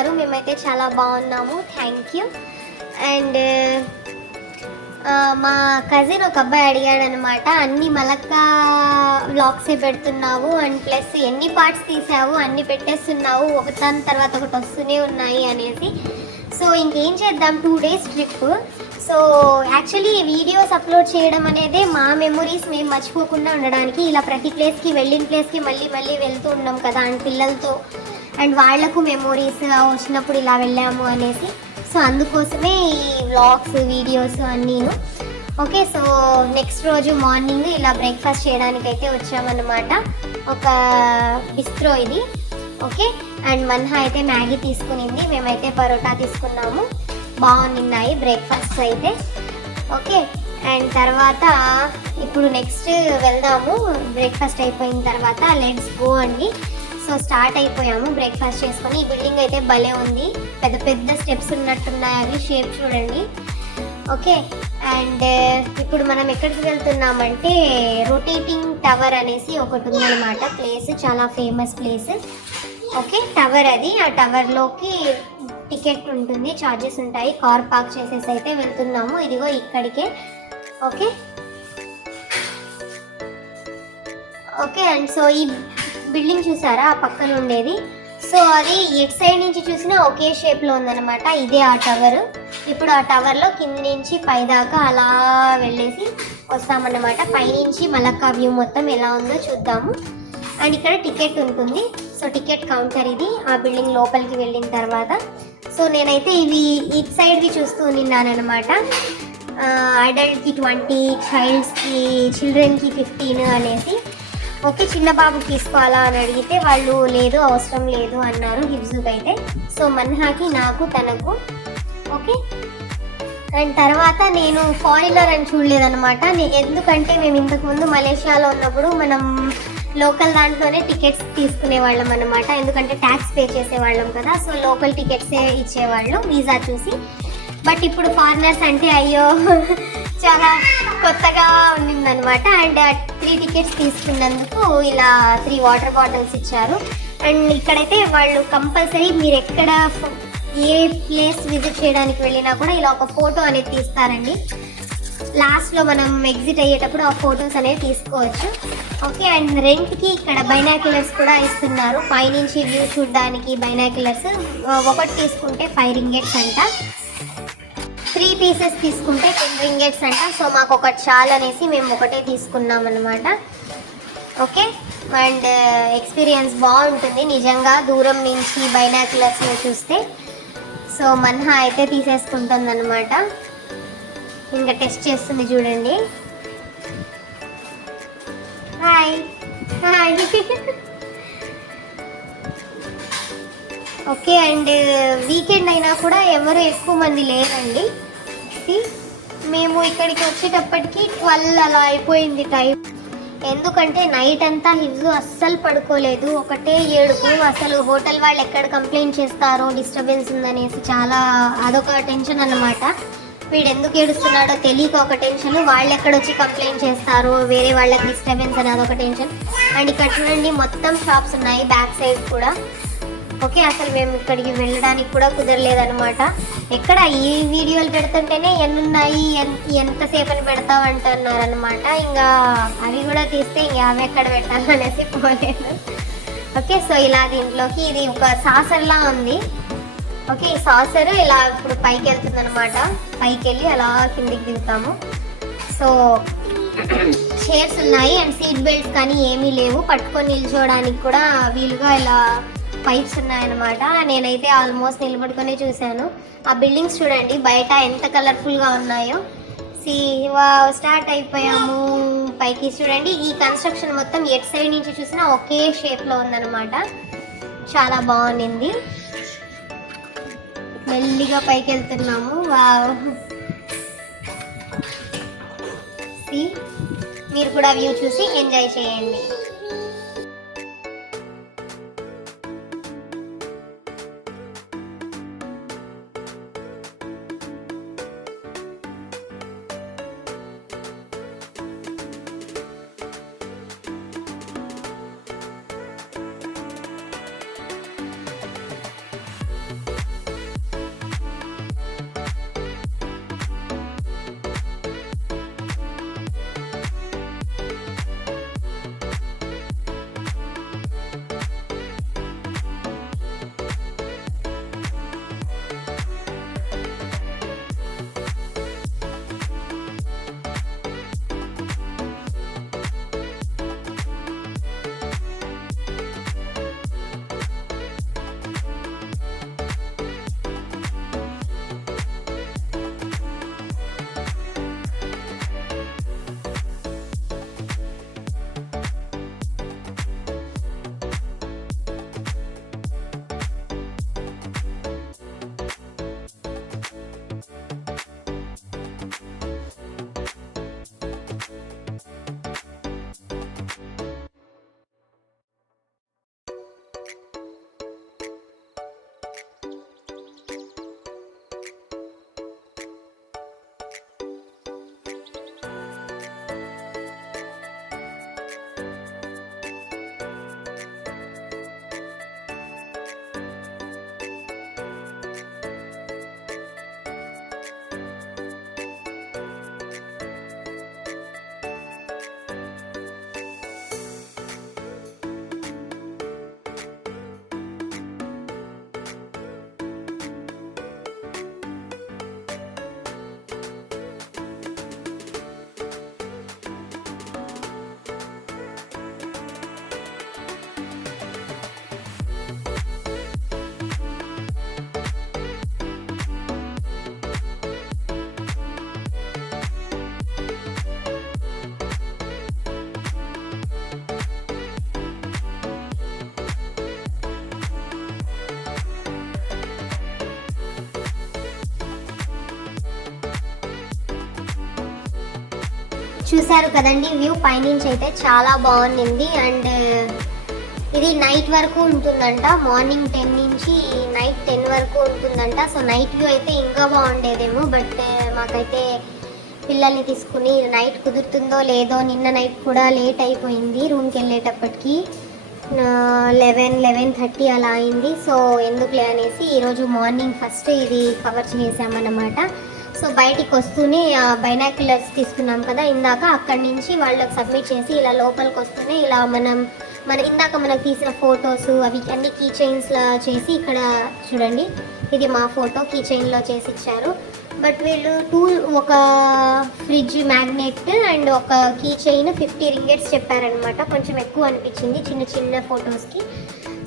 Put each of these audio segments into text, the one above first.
ఉన్నారు? మేమైతే చాలా బాగున్నాము, థ్యాంక్ యూ. అండ్ మా కజిన్ ఒక అబ్బాయి అడిగాడనమాట, అన్ని మలక్క వ్లాగ్సే పెడుతున్నావు అండ్ ప్లస్ ఎన్ని పార్ట్స్ తీసావు, అన్ని పెట్టేస్తున్నావు, ఒకదాని తర్వాత ఒకటి వస్తూనే ఉన్నాయి అనేసి. సో ఇంకేం చేద్దాం, 2 days trip. So actually videos upload చేయడం అనేది మా మెమొరీస్ మేము మర్చిపోకుండా ఉండడానికి. ఇలా ప్రతి ప్లేస్కి వెళ్ళిన ప్లేస్కి మళ్ళీ మళ్ళీ వెళ్తూ ఉన్నాం కదా అండ్ పిల్లలతో, అండ్ వాళ్లకు మెమొరీస్ వచ్చినప్పుడు ఇలా వెళ్ళాము అనేసి. సో అందుకోసమే ఈ వ్లాగ్స్ వీడియోస్ అన్నీను. ఓకే, సో నెక్స్ట్ రోజు మార్నింగ్ ఇలా బ్రేక్ఫాస్ట్ చేయడానికి అయితే వచ్చామన్నమాట. ఒక బిస్ట్రో ఇది. ఓకే, అండ్ మన్హా అయితే మ్యాగీ తీసుకునింది, మేమైతే పరోటా తీసుకున్నాము. బాగున్నాయి బ్రేక్ఫాస్ట్ అయితే. ఓకే, అండ్ తర్వాత ఇప్పుడు నెక్స్ట్ వెళ్దాము. బ్రేక్ఫాస్ట్ అయిపోయిన తర్వాత లెట్స్ గో అండి. సో స్టార్ట్ అయిపోయాము బ్రేక్ఫాస్ట్ చేసుకొని. ఈ బిల్డింగ్ అయితే భలే ఉంది, పెద్ద పెద్ద స్టెప్స్ ఉన్నట్టున్నాయి, అవి షేప్ చూడండి. ఓకే, అండ్ ఇప్పుడు మనం ఎక్కడికి వెళ్తున్నామంటే రొటేటింగ్ టవర్ అనేసి ఒకటి ఉందన్నమాట ప్లేస్, చాలా ఫేమస్ ప్లేస్. ఓకే, టవర్ అది. ఆ టవర్లోకి టికెట్ ఉంటుంది, ఛార్జెస్ ఉంటాయి. కార్ పార్క్ చేసేసి అయితే వెళ్తున్నాము. ఇదిగో ఇక్కడికే. ఓకే ఓకే, అండ్ సో ఈ బిల్డింగ్ చూసారా ఆ పక్కన ఉండేది? సో అది ఎట్ సైడ్ నుంచి చూసినా ఒకే షేప్లో ఉందన్నమాట. ఇదే ఆ టవర్. ఇప్పుడు ఆ టవర్లో కింద నుంచి పై దాకా అలా వెళ్ళేసి వస్తామన్నమాట. పైనుంచి మలక్కా వ్యూ మొత్తం ఎలా ఉందో చూద్దాము. అండ్ ఇక్కడ టికెట్ ఉంటుంది. సో టికెట్ కౌంటర్ ఇది ఆ బిల్డింగ్ లోపలికి వెళ్ళిన తర్వాత. సో నేనైతే ఇవి ఇట్ సైడ్వి చూస్తూ ఉన్నానమాట. అడల్ట్కి 20, చిల్డ్రన్కి 15 అనేసి. ఓకే, చిన్న బాబుకి తీసుకోవాలా అని అడిగితే వాళ్ళు లేదు, అవసరం లేదు అన్నారు హిబ్జుకి అయితే. సో మన్హాకి, నాకు, తనకు. ఓకే, అండ్ తర్వాత నేను ఫారినర్ అని చూడలేదన్నమాట. ఎందుకంటే మేము ఇంతకుముందు మలేషియాలో ఉన్నప్పుడు మనం లోకల్ దాంట్లోనే టికెట్స్ తీసుకునేవాళ్ళం అన్నమాట. ఎందుకంటే ట్యాక్స్ పే చేసేవాళ్ళం కదా. సో లోకల్ టికెట్సే ఇచ్చేవాళ్ళు వీసా చూసి. బట్ ఇప్పుడు ఫారినర్స్ అంటే అయ్యో చాలా కొత్తగా ఉండిందనమాట. అండ్ 3 tickets తీసుకున్నందుకు ఇలా 3 వాటర్ బాటిల్స్ ఇచ్చారు. అండ్ ఇక్కడైతే వాళ్ళు కంపల్సరీ మీరు ఎక్కడ ఏ ప్లేస్ విజిట్ చేయడానికి వెళ్ళినా కూడా ఇలా ఒక ఫోటో అనేది తీస్తారండి. లాస్ట్లో మనం ఎగ్జిట్ అయ్యేటప్పుడు ఆ ఫొటోస్ అనేవి తీసుకోవచ్చు. ఓకే, అండ్ రెంట్కి ఇక్కడ బైనాక్యులర్స్ కూడా ఇస్తున్నారు. పైనుంచి వ్యూ చూడడానికి బైనాక్యులర్స్. ఒకటి తీసుకుంటే 5 ringgits అంట, 3 pieces తీసుకుంటే 10 ringgits అంట. సో మాకు ఒకటి చాలు అనేసి మేము ఒకటే తీసుకున్నాం అన్నమాట. ఓకే, అండ్ ఎక్స్పీరియన్స్ బాగుంటుంది నిజంగా దూరం నుంచి బైనాక్యులర్స్లో చూస్తే. సో మన్హా అయితే తీసేసుకుంటుంది అనమాట. ఇంకా టెస్ట్ చేస్తుంది చూడండి. Hi hi. Okay, and weekend అయినా కూడా ఎవరు ఎక్కువ మంది లేరండి. మేము ఇక్కడికి వచ్చేటప్పటికి 12 అలా అయిపోయింది టైం. ఎందుకంటే నైట్ అంతా హిబ్జు అస్సలు పడుకోలేదు, ఒకటే ఏడుపు. అసలు హోటల్ వాళ్ళు ఎక్కడ కంప్లైంట్ చేస్తారో డిస్టర్బెన్స్ ఉందనేసి చాలా అదొక టెన్షన్ అన్నమాట. వీడు ఎందుకు ఏడుస్తున్నాడో తెలియక ఒక టెన్షన్, వాళ్ళు ఎక్కడొచ్చి కంప్లైంట్ చేస్తారో వేరే వాళ్ళకి డిస్టర్బెన్స్ అని అదొక టెన్షన్. అండ్ ఇక్కడ చూడండి మొత్తం షాప్స్ ఉన్నాయి బ్యాక్ సైడ్ కూడా. ఓకే, అసలు మేము ఇక్కడికి వెళ్ళడానికి కూడా కుదరలేదనమాట. ఎక్కడ ఈ వీడియోలు పెడుతుంటేనే ఎన్నున్నాయి, ఎంతసేపు అని పెడతావు అంటున్నారనమాట. ఇంకా అవి కూడా తీస్తే ఇంకా అవి ఎక్కడ పెట్టాలనేసి పోలేదు. ఓకే, సో ఇలా దీంట్లోకి ఇది ఒక సాసర్లా ఉంది. ఓకే, ఈ సాసర్ ఇలా ఇప్పుడు పైకి వెళ్తుంది అనమాట. పైకి వెళ్ళి అలా కిందికి దిగుతాము. సో చైర్స్ ఉన్నాయి అండ్ సీట్ బెల్ట్స్ కానీ ఏమీ లేవు, పట్టుకొని నిల్చోవడానికి కూడా వీలుగా ఇలా పైప్స్ ఉన్నాయన్నమాట. నేనైతే ఆల్మోస్ట్ నిలబడుకొని చూశాను. ఆ బిల్డింగ్స్ చూడండి బయట ఎంత కలర్ఫుల్గా ఉన్నాయో. స్టార్ట్ అయిపోయాము పైకి. చూడండి ఈ కన్స్ట్రక్షన్ మొత్తం ఎట్ సైడ్ నుంచి చూసినా ఒకే షేప్లో ఉందన్నమాట. చాలా బాగుంది. మెల్లిగా పైకి వెళ్తున్నాము. వావ్, మీరు కూడా వ్యూ చూసి ఎంజాయ్ చేయండి. చూసారు కదండి వ్యూ పైనుంచి అయితే చాలా బాగుంది. అండ్ ఇది నైట్ వరకు ఉంటుందంట, మార్నింగ్ 10 నుంచి నైట్ 10 వరకు ఉంటుందంట. సో నైట్ వ్యూ అయితే ఇంకా బాగుండేదేమో, బట్ మాకైతే పిల్లల్ని తీసుకుని నైట్ కుదురుతుందో లేదో, నిన్న నైట్ కూడా లేట్ అయిపోయింది రూమ్కి వెళ్ళేటప్పటికి 11:30 అలా అయింది. సో ఎందుకులే అనేసి ఈరోజు మార్నింగ్ ఫస్ట్ ఇది కవర్ చేసామన్నమాట. సో బయటికి వస్తూనే బైనాక్యులర్స్ తీసుకున్నాం కదా ఇందాక, అక్కడి నుంచి వాళ్ళకి సబ్మిట్ చేసి ఇలా లోపలికి వస్తూనే ఇలా ఇందాక మనకు తీసిన ఫొటోస్ అవి అన్ని కీ చైన్స్లా చేసి, ఇక్కడ చూడండి ఇది మా ఫోటో కీ చైన్లో చేసి ఇచ్చారు. బట్ వీళ్ళు ఒక ఫ్రిడ్జ్ మ్యాగ్నెట్ అండ్ ఒక కీ చైన్ 50 రింగెట్స్ చెప్పారనమాట. కొంచెం ఎక్కువ అనిపించింది చిన్న చిన్న ఫొటోస్కి.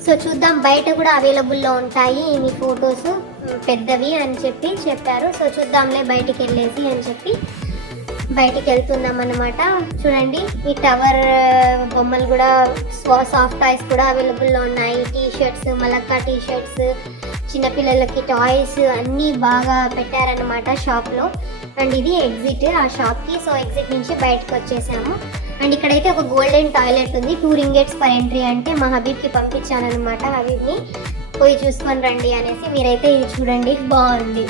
సో చూద్దాం, బయట కూడా అవైలబుల్లో ఉంటాయి ఈ ఫొటోస్ పెద్దవి అని చెప్పారు. సో చూద్దాంలే బయటికి వెళ్ళేసి అని చెప్పి బయటికి వెళ్తున్నాం అన్నమాట. చూడండి ఈ టవర్ బొమ్మలు కూడా, సాఫ్ట్ టాయ్స్ కూడా అవైలబుల్లో ఉన్నాయి. టీషర్ట్స్, మలక్కా టీషర్ట్స్, చిన్నపిల్లలకి టాయ్స్ అన్నీ బాగా పెట్టారనమాట షాప్లో. అండ్ ఇది ఎగ్జిట్ ఆ షాప్కి. సో ఎగ్జిట్ నుంచి బయటకు వచ్చేసాము. అండ్ ఇక్కడైతే ఒక గోల్డెన్ టాయిలెట్ ఉంది, 2 రింగెట్స్ పర్ ఎంట్రీ అంటే మా హబీబ్కి పంపించాను అనమాట. హబీబ్ని పోయి చూసుకొని రండి అనేసి. మీరైతే ఇది చూడండి బాగుంది.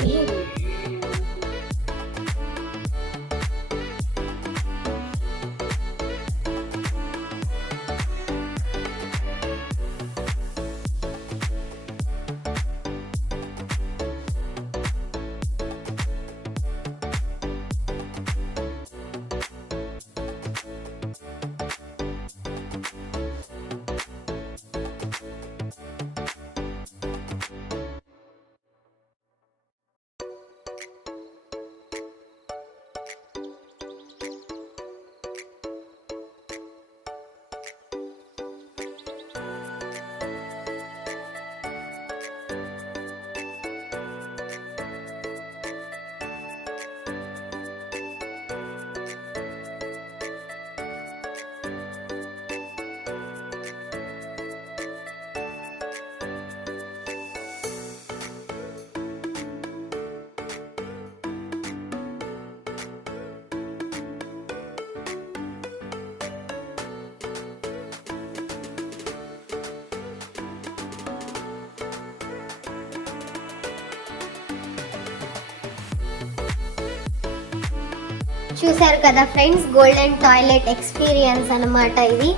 చూసారు కదా ఫ్రెండ్స్, గోల్డెన్ టాయిలెట్ ఎక్స్పీరియన్స్ అనమాట ఇది.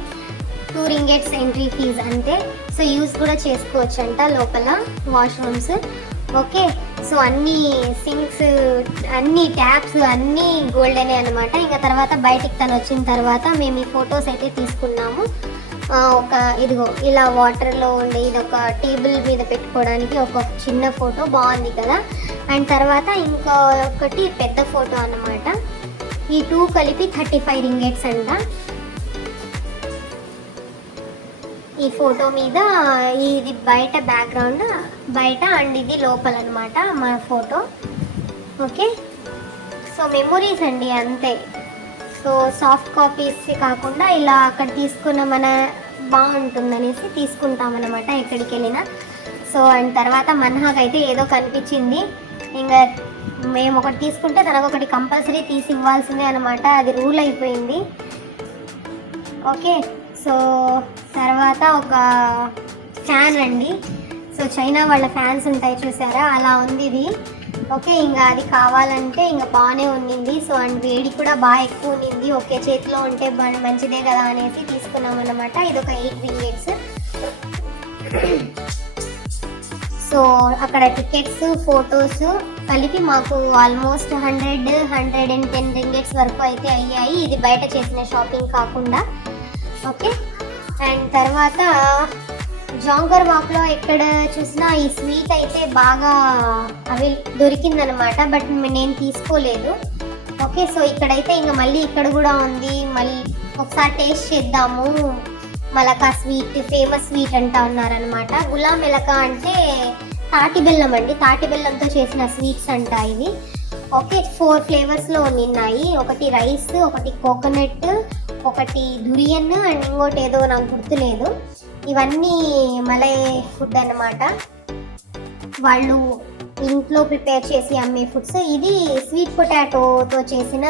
2 రింగెట్స్ ఎంట్రీ ఫీజ్ అంతే. సో యూస్ కూడా చేసుకోవచ్చు అంట లోపల వాష్రూమ్స్. ఓకే, సో అన్ని సింక్స్, అన్ని ట్యాప్స్ అన్నీ గోల్డెనే అనమాట. ఇంకా తర్వాత బయటికి తను వచ్చిన తర్వాత మేము ఈ ఫొటోస్ అయితే తీసుకున్నాము. ఇదిగో ఇలా వాటర్లో ఉండే ఇది ఒక టేబుల్ మీద పెట్టుకోవడానికి ఒక చిన్న ఫోటో బాగుంది కదా. అండ్ తర్వాత ఇంకొకటి పెద్ద ఫోటో అన్నమాట. ఈ 2 కలిపి 35 రింగెట్స్ అంట. ఈ ఫోటో మీద ఇది బయట బ్యాక్గ్రౌండ్ బయట, అండ్ ఇది లోపల అనమాట మా ఫోటో. ఓకే, సో మెమొరీస్ అండి అంతే. సో సాఫ్ట్ కాపీస్ కాకుండా ఇలా అక్కడ తీసుకున్న మన బాగుంటుందనేసి తీసుకుంటామన్నమాట ఎక్కడికి వెళ్ళినా. సో అండ్ తర్వాత మన్హాకి అయితే ఏదో కనిపించింది, ఇంకా మేము ఒకటి తీసుకుంటే తనకు ఒకటి కంపల్సరీ తీసి ఇవ్వాల్సిందే అనమాట. అది రూల్ అయిపోయింది. ఓకే, సో తర్వాత ఒక ఫ్యాన్ అండి. సో చైనా వాళ్ళ ఫ్యాన్స్ ఉంటాయి చూసారా, అలా ఉంది ఇది. ఓకే, ఇంకా అది కావాలంటే ఇంకా బాగానే ఉండింది. సో అండ్ వేడి కూడా బాగా ఎక్కువ ఉండింది. ఒకే చేతిలో ఉంటే మంచిదే కదా అనేసి తీసుకున్నాం అన్నమాట. ఇది ఒక 8 రింగెట్స్. సో అక్కడ టికెట్స్, ఫొటోస్ కలిపి మాకు ఆల్మోస్ట్ 110 రింగెట్స్ వరకు అయితే అయ్యాయి. ఇది బయట చేసిన షాపింగ్ కాకుండా. ఓకే, అండ్ తర్వాత జాంగర్ వాక్లో ఎక్కడ చూసినా ఈ స్వీట్ అయితే బాగా అవి దొరికిందనమాట, బట్ నేను తీసుకోలేదు. ఓకే, సో ఇక్కడైతే ఇంకా మళ్ళీ ఇక్కడ కూడా ఉంది, మళ్ళీ ఒకసారి టేస్ట్ చేద్దాము. మలకా స్వీట్ ఫేమస్ స్వీట్ అంటా ఉన్నారనమాట. గులాం ఎలక అంటే తాటి బెల్లం అండి, తాటి బెల్లంతో చేసిన స్వీట్స్ అంట ఇవి. ఓకే, 4 ఫ్లేవర్స్లో ఉన్నాయి. ఒకటి రైస్, ఒకటి కోకోనట్, ఒకటి దురియన్, అండ్ ఇంకోటి ఏదో నాకు గుర్తులేదు. ఇవన్నీ మలై ఫుడ్ అన్నమాట. వాళ్ళు ఇంట్లో ప్రిపేర్ చేసి అమ్మే ఫుడ్స్. ఇది స్వీట్ పొటాటోతో చేసిన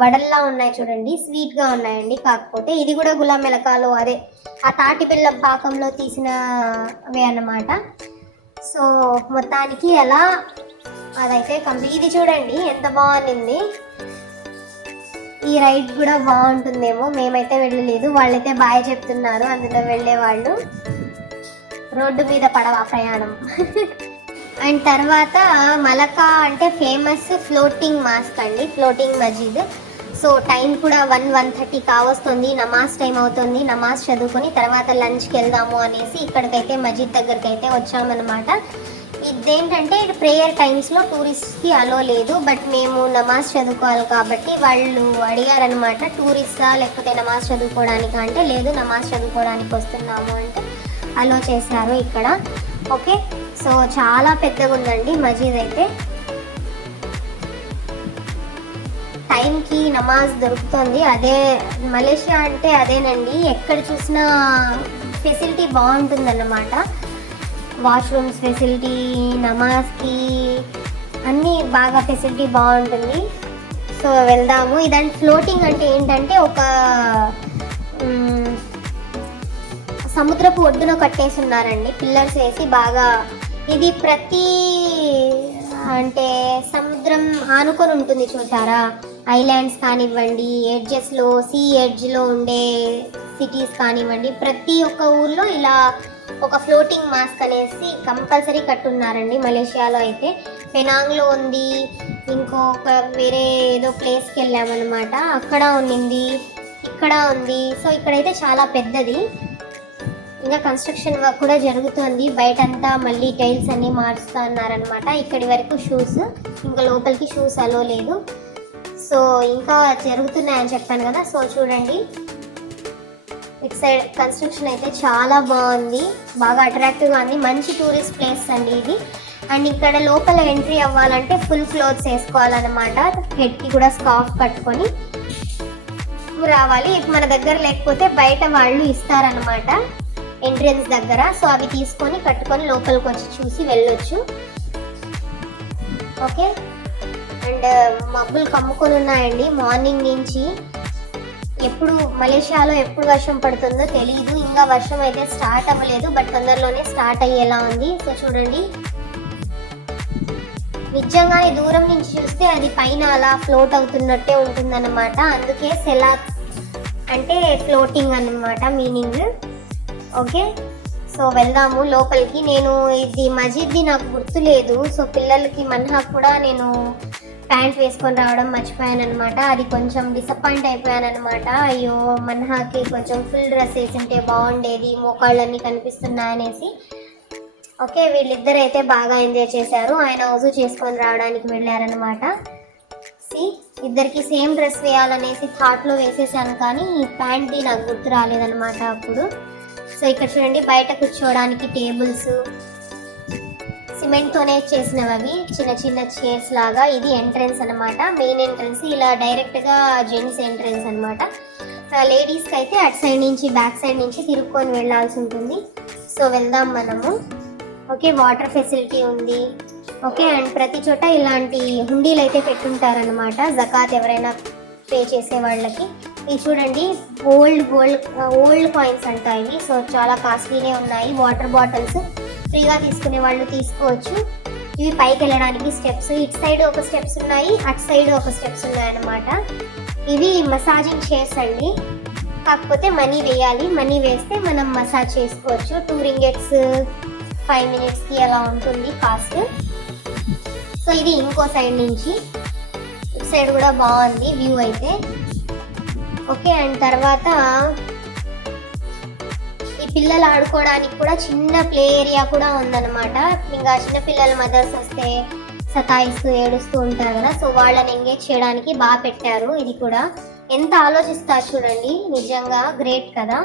వడల్లా ఉన్నాయి చూడండి, స్వీట్గా ఉన్నాయండి. కాకపోతే ఇది కూడా గులాం మెలకాలో అదే ఆ తాటి బెల్లం పాకంలో తీసినవే అన్నమాట. సో మొత్తానికి అలా అదైతే కంప్లీట్. ఇది చూడండి ఎంత బాగుంది. ఈ రైడ్ కూడా బాగుంటుందేమో, మేమైతే వెళ్ళలేదు, వాళ్ళైతే బాయ్ చెప్తున్నారు అందులో వెళ్ళే వాళ్ళు. రోడ్డు మీద పడవ ప్రయాణం. అండ్ తర్వాత మలకా అంటే ఫేమస్ ఫ్లోటింగ్ మాస్క్ అండి, ఫ్లోటింగ్ మజీద్. సో టైం కూడా 1:30 కావస్తుంది, నమాజ్ టైం అవుతుంది. నమాజ్ చదువుకొని తర్వాత లంచ్కి వెళ్దాము అనేసి ఇక్కడికైతే మజీద్ దగ్గరికి అయితే వచ్చామన్నమాట. ఇదేంటంటే ప్రేయర్ టైమ్స్లో టూరిస్ట్కి అలో లేదు, బట్ మేము నమాజ్ చదువుకోవాలి కాబట్టి వాళ్ళు అడిగారనమాట, టూరిస్టా లేకపోతే నమాజ్ చదువుకోవడానికి అంటే లేదు నమాజ్ చదువుకోవడానికి వస్తున్నాము అంటే అలో చేశారు ఇక్కడ. ఓకే, సో చాలా పెద్దగా ఉందండి మజీద్ అయితే. టైంకి నమాజ్ దొరుకుతుంది. అదే మలేషియా అంటే అదేనండి, ఎక్కడ చూసినా ఫెసిలిటీ బాగుంటుందన్నమాట. వాష్రూమ్స్ ఫెసిలిటీ, నమాజ్కి అన్నీ బాగా ఫెసిలిటీ బాగుంటుంది. సో వెళ్దాము. ఇదంటే ఫ్లోటింగ్ అంటే ఏంటంటే ఒక సముద్రపు ఒడ్డున కట్టేసి ఉన్నారండి పిల్లర్స్ వేసి బాగా. ఇది ప్రతి అంటే సముద్రం ఆనుకొని ఉంటుంది చూసారా, ఐలాండ్స్ కానివ్వండి, ఎడ్జెస్లో సీ ఎడ్జ్లో ఉండే సిటీస్ కానివ్వండి, ప్రతి ఒక్క ఊర్లో ఇలా ఒక ఫ్లోటింగ్ మాస్క్ అనేసి కంపల్సరీ కట్టున్నారండి మలేషియాలో అయితే. పెనాంగ్లో ఉంది, ఇంకొక వేరే ఏదో ప్లేస్కి వెళ్ళామన్నమాట, అక్కడ ఉన్నింది, ఇక్కడ ఉంది. సో ఇక్కడైతే చాలా పెద్దది. ఇంకా కన్స్ట్రక్షన్ వర్క్ కూడా జరుగుతుంది, బయటంతా మళ్ళీ టైల్స్ అన్నీ మార్చుతూ ఉన్నారనమాట. ఇక్కడి వరకు షూస్, ఇంకా లోపలికి షూస్ అలో లేదు. సో ఇంకా జరుగుతున్నాయని చెప్పాను కదా. సో చూడండి ఇటు సైడ్ కన్స్ట్రక్షన్ అయితే చాలా బాగుంది, బాగా అట్రాక్టివ్గా ఉంది, మంచి టూరిస్ట్ ప్లేస్ అండి ఇది. అండ్ ఇక్కడ లోపల ఎంట్రీ అవ్వాలంటే ఫుల్ క్లోత్స్ వేసుకోవాలన్నమాట, హెడ్కి కూడా స్కార్ఫ్ కట్టుకొని రావాలి. మన దగ్గర లేకపోతే బయట వాళ్ళు ఇస్తారనమాట ఎంట్రన్స్ దగ్గర. సో అవి తీసుకొని కట్టుకొని లోపలికి వచ్చి చూసి వెళ్ళొచ్చు. ఓకే, అండ్ మబ్బులు కమ్ముకొని ఉన్నాయండి మార్నింగ్ నుంచి. ఎప్పుడు మలేషియాలో ఎప్పుడు వర్షం పడుతుందో తెలియదు, ఇంకా వర్షం అయితే స్టార్ట్ అవ్వలేదు, బట్ తొందరలోనే స్టార్ట్ అయ్యేలా ఉంది. సో చూడండి నిజంగానే దూరం నుంచి చూస్తే అది పైన అలా ఫ్లోట్ అవుతున్నట్టే ఉంటుందన్నమాట, అందుకే సెలాత్ అంటే ఫ్లోటింగ్ అన్నమాట మీనింగ్. ఓకే, సో వెళ్దాము లోపలికి. నేను ఇది మజీద్ది నాకు గుర్తులేదు, సో పిల్లలకి మన్హాకు కూడా నేను ప్యాంట్ వేసుకొని రావడం మర్చిపోయాను అనమాట. అది కొంచెం డిసప్పాయింట్ అయిపోయాను అనమాట. అయ్యో మన్హాకి కొంచెం ఫుల్ డ్రెస్ వేసింటే బాగుండేది, మోకాళ్ళన్నీ కనిపిస్తున్నాయనేసి. ఓకే, వీళ్ళిద్దరు అయితే బాగా ఎంజాయ్ చేశారు. ఆయన వజూ చేసుకొని రావడానికి వెళ్ళారనమాట. ఇద్దరికి సేమ్ డ్రెస్ వేయాలనేసి థాట్లో వేసేసాను, కానీ ప్యాంట్ది నాకు గుర్తు రాలేదనమాట అప్పుడు. సో ఇక్కడ చూడండి బయట కూర్చోవడానికి టేబుల్స్ సిమెంట్తోనే చేసినవి, అవి చిన్న చిన్న చైర్స్ లాగా. ఇది ఎంట్రన్స్ అనమాట, మెయిన్ ఎంట్రన్స్. ఇలా డైరెక్ట్గా జెంట్స్ ఎంట్రన్స్ అనమాట. లేడీస్కి అయితే అటు సైడ్ నుంచి బ్యాక్ సైడ్ నుంచి తిరుక్కొని వెళ్ళాల్సి ఉంటుంది. సో వెళ్దాం మనము. ఓకే, వాటర్ ఫెసిలిటీ ఉంది. ఓకే, అండ్ ప్రతి చోట ఇలాంటి హుండీలు అయితే పెట్టుంటారనమాట, జకాత్ ఎవరైనా పే చేసే వాళ్ళకి. ఇవి చూడండి ఓల్డ్ కాయిన్స్ అంట ఇవి. సో చాలా కాస్ట్లీనే ఉన్నాయి. వాటర్ బాటిల్స్ ఫ్రీగా తీసుకునే వాళ్ళు తీసుకోవచ్చు. ఇవి పైకి వెళ్ళడానికి స్టెప్స్, ఇటు సైడ్ ఒక స్టెప్స్ ఉన్నాయి, అటు సైడ్ ఒక స్టెప్స్ ఉన్నాయన్నమాట. ఇవి మసాజింగ్ చైర్స్ అండి, కాకపోతే మనీ వేయాలి. మనీ వేస్తే మనం మసాజ్ చేసుకోవచ్చు. 2 రింగెట్స్ 5 మినిట్స్కి అలా ఉంటుంది కాస్ట్. సో ఇది ఇంకో సైడ్ నుంచి, ఇటు సైడ్ కూడా బాగుంది వ్యూ అయితే. ఓకే, అండ్ తర్వాత ఈ పిల్లలు ఆడుకోవడానికి కూడా చిన్న ప్లే ఏరియా కూడా ఉందన్నమాట. ఇంకా చిన్నపిల్లల మదర్స్ వస్తే సతాయిస్తూ ఏడుస్తూ ఉంటారు కదా, సో వాళ్ళని ఎంగేజ్ చేయడానికి బాగా పెట్టారు. ఇది కూడా ఎంత ఆలోచిస్తారు చూడండి, నిజంగా గ్రేట్ కదా.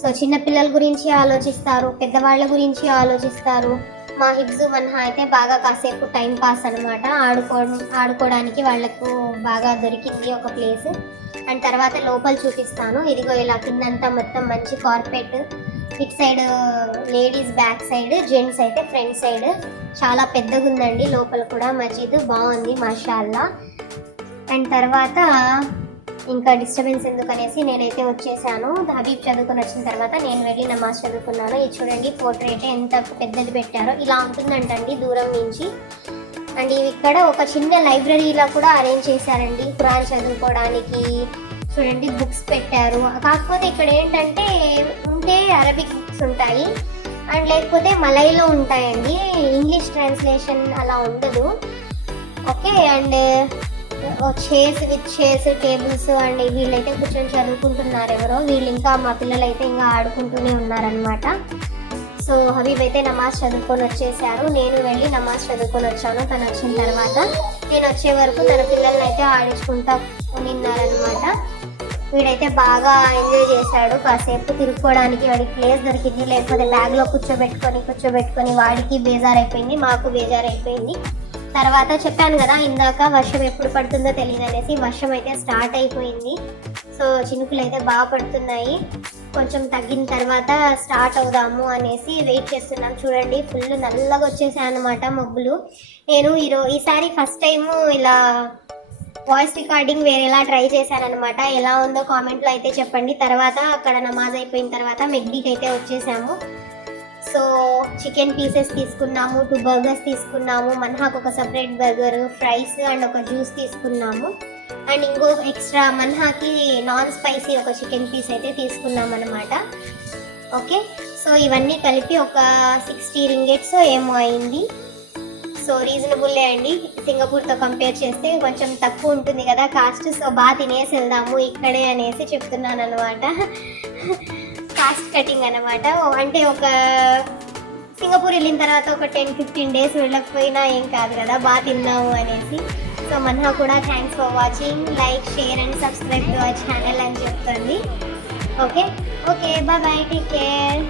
సో చిన్నపిల్లల గురించి ఆలోచిస్తారు, పెద్దవాళ్ళ గురించి ఆలోచిస్తారు. మా హిబ్జు మన్హా అయితే బాగా కాసేపు టైం పాస్ అనమాట, ఆడుకోవడానికి వాళ్ళకు బాగా దొరికింది ఒక ప్లేస్. అండ్ తర్వాత లోపల చూపిస్తాను. ఇదిగో ఇలా కిందంతా మొత్తం మంచి carpet, it side ladies back side, gents అయితే ఫ్రంట్ సైడ్. చాలా పెద్దగా ఉందండి లోపల కూడా మసీదు, బాగుంది మాషాల్లా. అండ్ తర్వాత ఇంకా డిస్టర్బెన్స్ ఎందుకనేసి నేనైతే వచ్చేసాను. హబీబ్ చదువుకొని వచ్చిన తర్వాత నేను వెళ్ళి నమాజ్ చదువుకున్నాను. ఇది చూడండి పోర్ట్రేట్ ఎంత పెద్దది పెట్టారో, ఇలా ఉంటుందంటండి దూరం నుంచి. అండ్ ఇక్కడ ఒక చిన్న లైబ్రరీలో కూడా అరేంజ్ చేశారండి ఖురాన్ చదువుకోవడానికి. చూడండి బుక్స్ పెట్టారు. కాకపోతే ఇక్కడ ఏంటంటే ఉంటే అరబిక్ బుక్స్ ఉంటాయి అండ్ లేకపోతే మలైలో ఉంటాయండి, ఇంగ్లీష్ ట్రాన్స్లేషన్ అలా ఉండదు. Okay. And chairs tables and వీళ్ళైతే కూర్చొని చదువుకుంటున్నారు ఎవరో. వీళ్ళు ఇంకా మా పిల్లలు అయితే ఇంకా ఆడుకుంటూనే ఉన్నారనమాట. సో హబీబ్ అయితే నమాజ్ చదువుకొని వచ్చేసారు. నేను వెళ్ళి నమాజ్ చదువుకొని వచ్చాను. తను వచ్చిన తర్వాత నేను వచ్చే వరకు తన పిల్లల్ని అయితే ఆడించుకుంటా ఉన్నారనమాట. వీడైతే బాగా ఎంజాయ్ చేశాడు. కాసేపు తిరుక్కోవడానికి వాడికి ప్లేస్ దొరికింది, లేకపోతే బ్యాగ్లో కూర్చోబెట్టుకొని వాడికి బేజారైపోయింది, మాకు బేజారైపోయింది. తర్వాత చెప్పాను కదా ఇందాక వర్షం ఎప్పుడు పడుతుందో తెలియదు అనేసి, వర్షం అయితే స్టార్ట్ అయిపోయింది. సో చినుకులు అయితే బాగా పడుతున్నాయి. కొంచెం తగ్గిన తర్వాత స్టార్ట్ అవుదాము అనేసి వెయిట్ చేస్తున్నాం. చూడండి ఫుల్ నల్లగా వచ్చేసాయి అన్నమాట మబ్బులు. నేను ఈసారి ఫస్ట్ టైము ఇలా వాయిస్ రికార్డింగ్ వేరేలా ట్రై చేశానమాట. ఎలా ఉందో కామెంట్లో అయితే చెప్పండి. తర్వాత అక్కడ నమాజ్ అయిపోయిన తర్వాత మెగ్డీకి అయితే వచ్చేసాము. సో చికెన్ పీసెస్ తీసుకున్నాము, 2 బర్గర్స్ తీసుకున్నాము, మన్హాకు ఒక సపరేట్ బర్గర్, ఫ్రైస్ అండ్ ఒక జ్యూస్ తీసుకున్నాము. అండ్ ఇంకో ఎక్స్ట్రా మన్హాకి నాన్ స్పైసీ ఒక చికెన్ పీస్ అయితే తీసుకున్నాం అనమాట. ఓకే. సో ఇవన్నీ కలిపి ఒక 60 రింగెట్స్ ఏమో అయింది. సో రీజనబుల్లే అండి, సింగపూర్తో కంపేర్ చేస్తే కొంచెం తక్కువ ఉంటుంది కదా కాస్ట్. సో బాగా తినేసి వెళ్దాము ఇక్కడే అనేసి చెప్తున్నాను అనమాట. కాస్ట్ కటింగ్ అనమాట. అంటే ఒక సింగపూర్ వెళ్ళిన తర్వాత ఒక 10-15 డేస్ వెళ్ళకపోయినా ఏం కాదు కదా, బాగా తిన్నాము అనేసి. సో మన్హా కూడా thanks for watching, like, share and subscribe to our channel అని చెప్తుంది. Okay bye, take care.